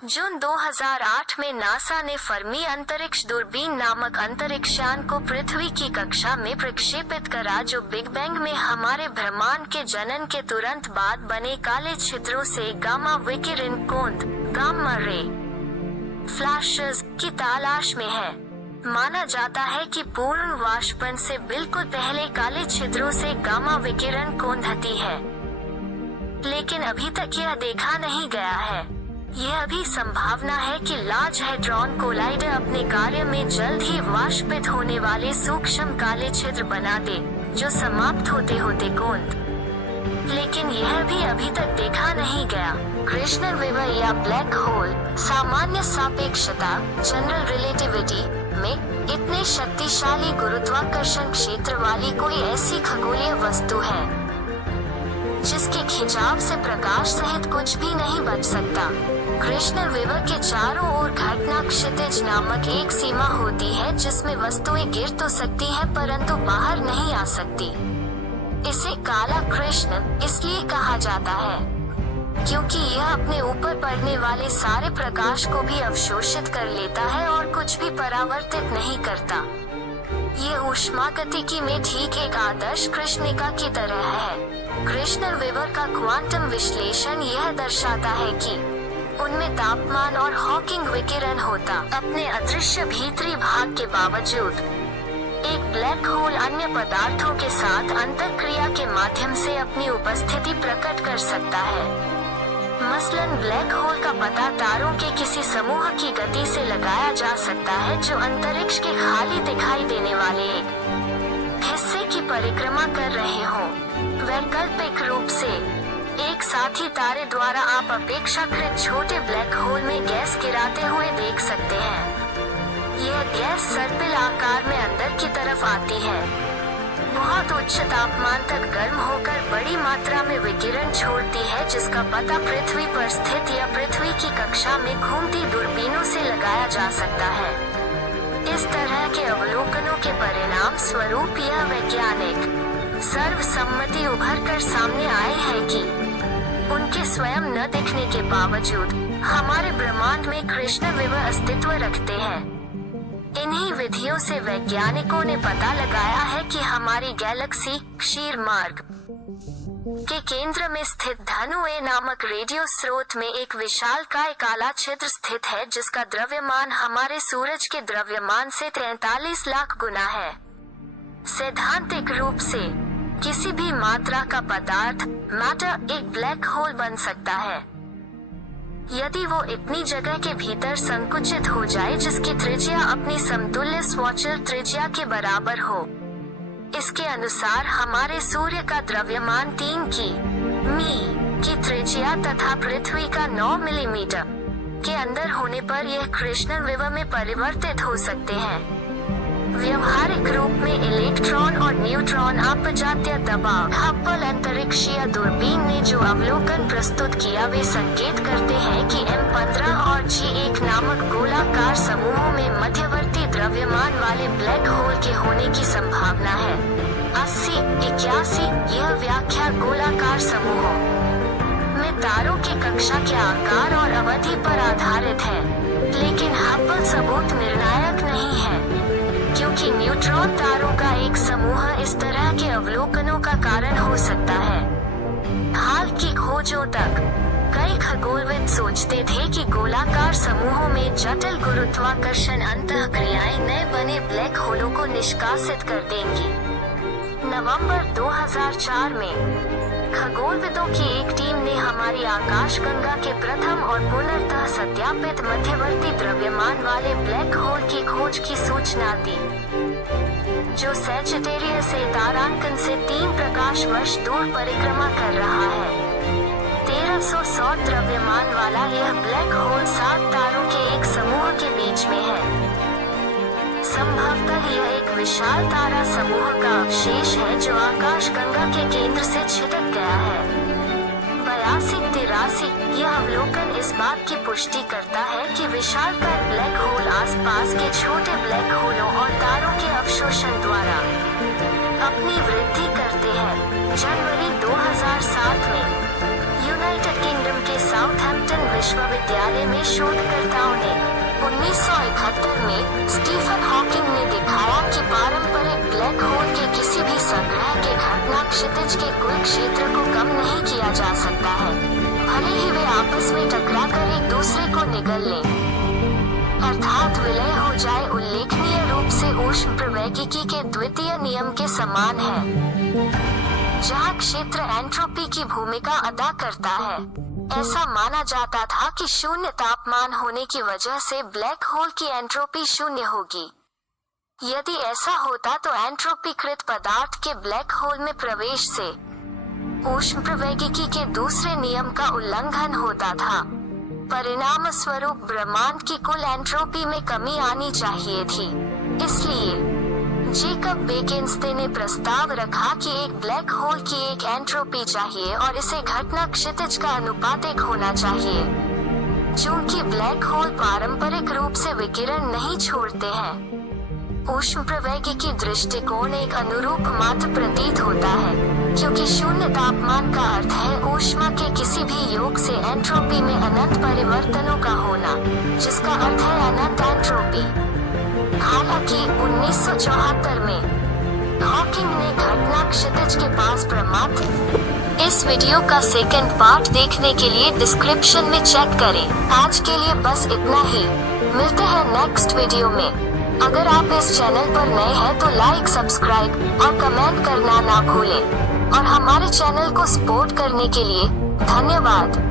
जून 2008 में नासा ने फर्मी अंतरिक्ष दूरबीन नामक अंतरिक्षयान को पृथ्वी की कक्षा में प्रक्षेपित करा, जो बिग बैंग में हमारे ब्रह्मांड के जनन के तुरंत बाद बने काले छिद्रों से गामा विकिरण कोंद गामा रे फ्लैशेस की तलाश में है। माना जाता है कि पूर्ण वाष्पन से बिल्कुल पहले काले छिद्रों से गामा विकिरण कोंदती है, लेकिन अभी तक यह देखा नहीं गया है। यह भी संभावना है कि लार्ज हैड्रॉन कोलाइडर अपने कार्य में जल्द ही वाष्पित होने वाले सूक्ष्म काले छिद्र बना दे, जो समाप्त होते होते कोंद, लेकिन यह भी अभी तक देखा नहीं गया। कृष्ण विवर या ब्लैक होल सामान्य सापेक्षता जनरल रिलेटिविटी में इतने शक्तिशाली गुरुत्वाकर्षण क्षेत्र वाली कोई ऐसी खगोलीय वस्तु है जिसके खिंचाव से प्रकाश सहित कुछ भी नहीं बच सकता। कृष्ण विवर के चारों ओर घटना क्षितिज नामक एक सीमा होती है, जिसमें वस्तुएं गिर तो सकती हैं परंतु बाहर नहीं आ सकती। इसे काला कृष्ण इसलिए कहा जाता है क्योंकि यह अपने ऊपर पड़ने वाले सारे प्रकाश को भी अवशोषित कर लेता है और कुछ भी परावर्तित नहीं करता। ये ऊष्मागतिकी में ठीक एक आदर्श कृष्णिका की तरह है। कृष्ण विवर का क्वांटम विश्लेषण यह दर्शाता है कि उनमें तापमान और हॉकिंग विकिरण होता अपने अदृश्य भीतरी भाग के बावजूद एक ब्लैक होल अन्य पदार्थों के साथ अंतरक्रिया के माध्यम से अपनी उपस्थिति प्रकट कर सकता है। मसलन ब्लैक होल का पता तारों के किसी समूह की गति से लगाया जा सकता है जो अंतरिक्ष के खाली दिखाई देने वाले एक हिस्से की परिक्रमा कर रहे हों। वैकल्पिक रूप से एक साथी तारे द्वारा आप अपेक्षाकृत छोटे ब्लैक होल में गैस गिराते हुए देख सकते हैं। यह गैस सर्पिल आकार में अंदर की तरफ आती है, बहुत उच्च तापमान तक गर्म होकर बड़ी मात्रा में विकिरण छोड़ती है, जिसका पता पृथ्वी पर स्थित या पृथ्वी की कक्षा में घूमती दूरबीनों से लगाया जा सकता है। इस तरह के अवलोकनों के परिणाम स्वरूप यह वैज्ञानिक सर्वसम्मति उभर कर सामने आए हैं कि उनके स्वयं न दिखने के बावजूद हमारे ब्रह्मांड में कृष्ण विवर अस्तित्व रखते हैं। इन्हीं विधियों से वैज्ञानिकों ने पता लगाया है कि हमारी गैलेक्सी क्षीर मार्ग के केंद्र में स्थित धनु ए नामक रेडियो स्रोत में एक विशालकाय काला छिद्र स्थित है, जिसका द्रव्यमान हमारे सूरज के द्रव्यमान से 43 लाख गुना है। सैद्धांतिक रूप से किसी भी मात्रा का पदार्थ मैटर एक ब्लैक होल बन सकता है यदि वो इतनी जगह के भीतर संकुचित हो जाए जिसकी त्रिज्या अपनी समतुल्य स्वचालित त्रिज्या के बराबर हो। इसके अनुसार हमारे सूर्य का द्रव्यमान 3 की त्रिज्या तथा पृथ्वी का 9 मिलीमीटर के अंदर होने पर यह कृष्ण विवर में परिवर्तित हो सकते हैं। व्यवहारिक रूप में इलेक्ट्रॉन और न्यूट्रॉन अपजातीय दबाव हब्बल अंतरिक्षीय दूरबीन ने जो अवलोकन प्रस्तुत किया वे संकेत करते हैं कि M15 और G1 नामक गोलाकार समूहों में मध्यवर्ती द्रव्यमान वाले ब्लैक होल के होने की संभावना है। 80-81 यह व्याख्या गोलाकार समूहों में तारों के कक्षा के आकार और अवधि पर आधारित है, लेकिन हब्बल सबूत निर्णायक नहीं है क्योंकि न्यूट्रॉन तारों का एक समूह इस तरह के अवलोकनों का कारण हो सकता है। हाल की खोजों तक कई खगोलविद सोचते थे कि गोलाकार समूहों में जटिल गुरुत्वाकर्षण अंतःक्रियाएं नए बने ब्लैक होलों को निष्कासित कर देंगी। नवंबर 2004 में खगोलविदों की एक टीम ने हमारी आकाशगंगा के प्रथम और पूर्णतः सत्यापित मध्यवर्ती द्रव्यमान वाले ब्लैक होल की खोज की सूचना दी, जो सैजिटेरियस से तारांकन से 3 प्रकाश वर्ष दूर परिक्रमा कर रहा है। 1300 द्रव्यमान वाला यह ब्लैक होल 7 तारों के एक समूह के बीच में है। संभवतः यह एक विशाल तारा समूह का अवशेष है जो आकाशगंगा के केंद्र से छिटक गया है। 82-83 यह अवलोकन इस बात की पुष्टि करता है कि विशालकाय ब्लैक होल आसपास के छोटे ब्लैक होलों और तारों के अवशोषण द्वारा अपनी वृद्धि करते हैं। जनवरी 2007 में यूनाइटेड किंगडम के साउथहैम्पटन विश्वविद्यालय में शोधकर्ताओं ने 1971 में स्टीफन हॉकिंग ने दिखाया कि पारंपरिक ब्लैक होल के किसी भी संग्रह के घटना क्षितिज के कुल क्षेत्र को कम नहीं किया जा सकता है, भले ही वे आपस में टकराकर एक दूसरे को निगल लें, अर्थात विलय हो जाए। उल्लेखनीय रूप से ऊष्मप्रवैगिकी के द्वितीय नियम के समान है, जहाँ क्षेत्र एंट्रोपी की भूमिका अदा करता है। ऐसा माना जाता था कि शून्य तापमान होने की वजह से ब्लैक होल की एंट्रोपी शून्य होगी। यदि ऐसा होता तो एंट्रोपीकृत पदार्थ के ब्लैक होल में प्रवेश से ऊष्मप्रवैगिकी के दूसरे नियम का उल्लंघन होता था। परिणाम स्वरूप ब्रह्मांड की कुल एंट्रोपी में कमी आनी चाहिए थी। इसलिए जेकब बेकेंस्ते ने प्रस्ताव रखा कि एक ब्लैक होल की एक एंट्रोपी चाहिए और इसे घटना क्षितिज का अनुपातिक होना चाहिए। चूंकि ब्लैक होल पारंपरिक रूप से विकिरण नहीं छोड़ते हैं, ऊष्मप्रवैगिकी दृष्टिकोण एक अनुरूप मात्र प्रतीत होता है, क्योंकि शून्य तापमान का अर्थ है ऊष्मा के किसी भी योग से एंट्रोपी में अनंत परिवर्तनों का होना, जिसका अर्थ है अनंत एंट्रोपी। हालांकि 1974 में हॉकिंग ने घटना क्षितिज के पास प्रमाण। इस वीडियो का सेकंड पार्ट देखने के लिए डिस्क्रिप्शन में चेक करें। आज के लिए बस इतना ही, मिलते हैं नेक्स्ट वीडियो में। अगर आप इस चैनल पर नए हैं तो लाइक, सब्सक्राइब और कमेंट करना ना भूलें, और हमारे चैनल को सपोर्ट करने के लिए धन्यवाद।